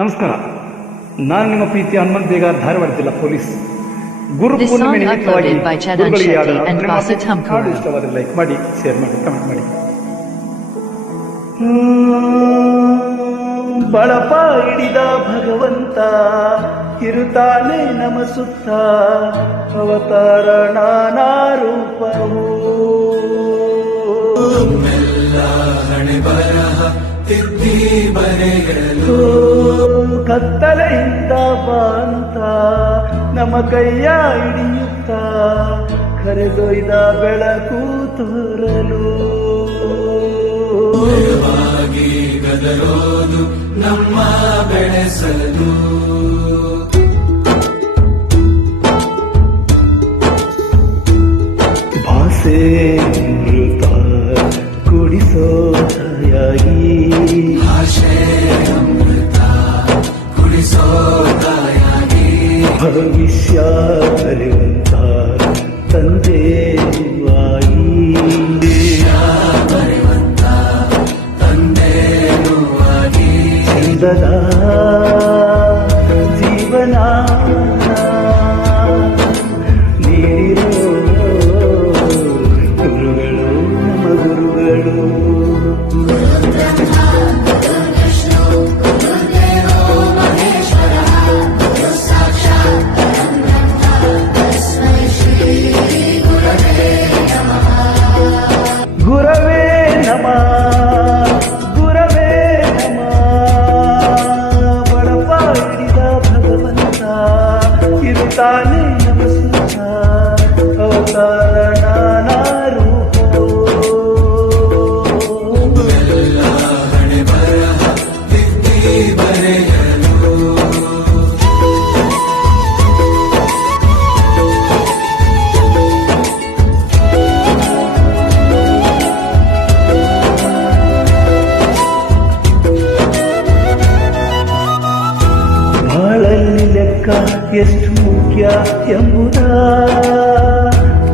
ನಮಸ್ಕಾರ. ನಾನು ನಿಮ್ಮ ಪ್ರೀತಿಯ ಹನುಮಂತ ಬೇಗ, ಧಾರವಾಡ ಜಿಲ್ಲಾ ಪೊಲೀಸ್. ಗುರು ಪೂರ್ಣಿಮೆ ನಿಮಿತ್ತವಾಗಿ ಗುರುಗಳಿಗೆ ಹಾಡು ಇಷ್ಟವಾದರೆ ಲೈಕ್ ಮಾಡಿ, ಶೇರ್ ಮಾಡಿ, ಕಮೆಂಟ್ ಮಾಡಿ. ಬಳಪ ಹಿಡಿದ ಭಗವಂತ ಇರುತ್ತಾನೆ ನಮ ಸುತ್ತ, ಅವತಾರ ನಾನಾ ರೂಪವು. ಹಣೆ ಬರಹ ತಿದ್ದಿ ಬರೆಯಲು ಕತ್ತಲೆಯಿಂದ ಬಾಂತ ನಮ್ಮ ಕೈಯ ಹಿಡಿಯುತ್ತ ಕರೆದೊಯ್ದ ಬೆಳಕು ತೋರಲು. ಗದರೋದು ನಮ್ಮ ಬೆಳೆಸಲು. ಭಾಷೆ ಮೃತ ಕುಡಿಸೋಯಾಗಿ, ಭಾಷೆ ಅಮೃತ ಕುಡಿಸೋದಾಯಾಗಿ, ಭವಿಷ್ಯ ಬರೆಯುವಂತ ತಂದೆಯಾಗಿ, ಬರೆಯುವಂತ ತಂದೆನೂ ಆಗಿ, ಚಂದದ ಜೀವನ ನೀಡಿರೋ ಗುರುಗಳು ನಮ್ಮ ಗುರುಗಳು. ಗುರವೇ ನಮ, ಗುರವೇ ನಮ. ಬಳಪ ಹಿಡಿದ ಭಗವಂತ ಇರುತ್ತಾನೆ ನಮ ಸುತ್ತ, ಅವತಾರ ನಾನಾ ರೂಪೋ. ಹಣೆ ಬರಹ ತಿದ್ದಿ ಬರೆಯಲು. ಬಾಳಲ್ಲಿ ಲೆಕ್ಕ ಎಷ್ಟು ಮುಖ್ಯ ಎಂಬುದ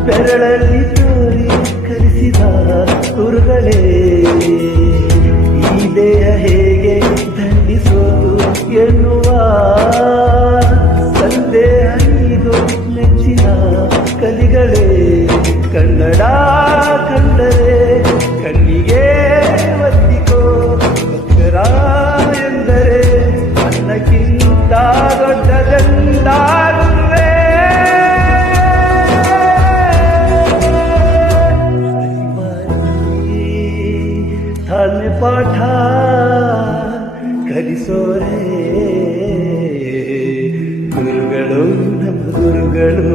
ಬೆರಳಲ್ಲಿ ತೋರಿ ಕಲಿಸಿದ ಗುರುಗಳೇ. ಈ ದೇಹ ಹೇಗೆ ದಂಡಿಸೋದು ಎನ್ನುವ ಸಂದೇಹ ಇದು ನೆಚ್ಚಿನ ಕಲಿಗಳೇ. ಕನ್ನಡ ಕಂಡರೆ ಕಣ್ಣಿಗೆ ಒತ್ತಿಕೋ, ಭಕ್ತರ ಎಂದರೆ ಅನ್ನಕ್ಕಿಂತ ದೊಡ್ಡದೆಂದಾಗುವೆ. ತಾಳ್ಮೆ ಪಾಠ ಕಲಿಸೋರೆ ಗುರುಗಳು ನಮ್ಮ ಗುರುಗಳು.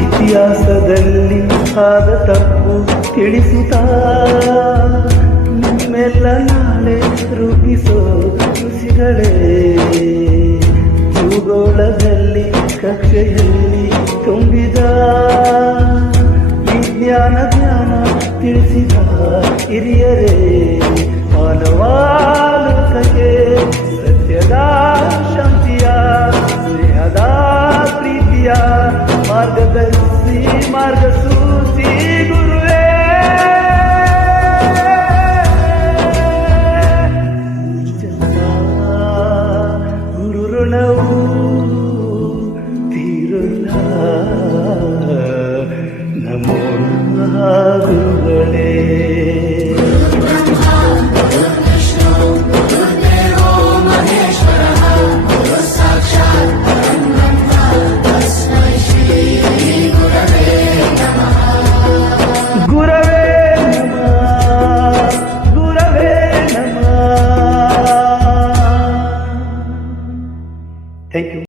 ಇತಿಹಾಸದಲ್ಲಿ ಆದ ತಪ್ಪು ತಿಳಿಸುತ್ತಾ ನಿಮ್ಮೆಲ್ಲ ನಾಳೆ ರೂಪಿಸೋ ಋಷಿಗಳೇ. ಭೂಗೋಳದಲ್ಲಿ ಕಕ್ಷೆಯಲ್ಲಿ ತುಂಬಿದ ವಿಜ್ಞಾನ ಜ್ಞಾನ ತಿಳಿಸಿದ ಹಿರಿಯರೇ. ಮಾನವ ಲೋಕಕ್ಕೆ ಸತ್ಯದ ಶಾಂತಿಯ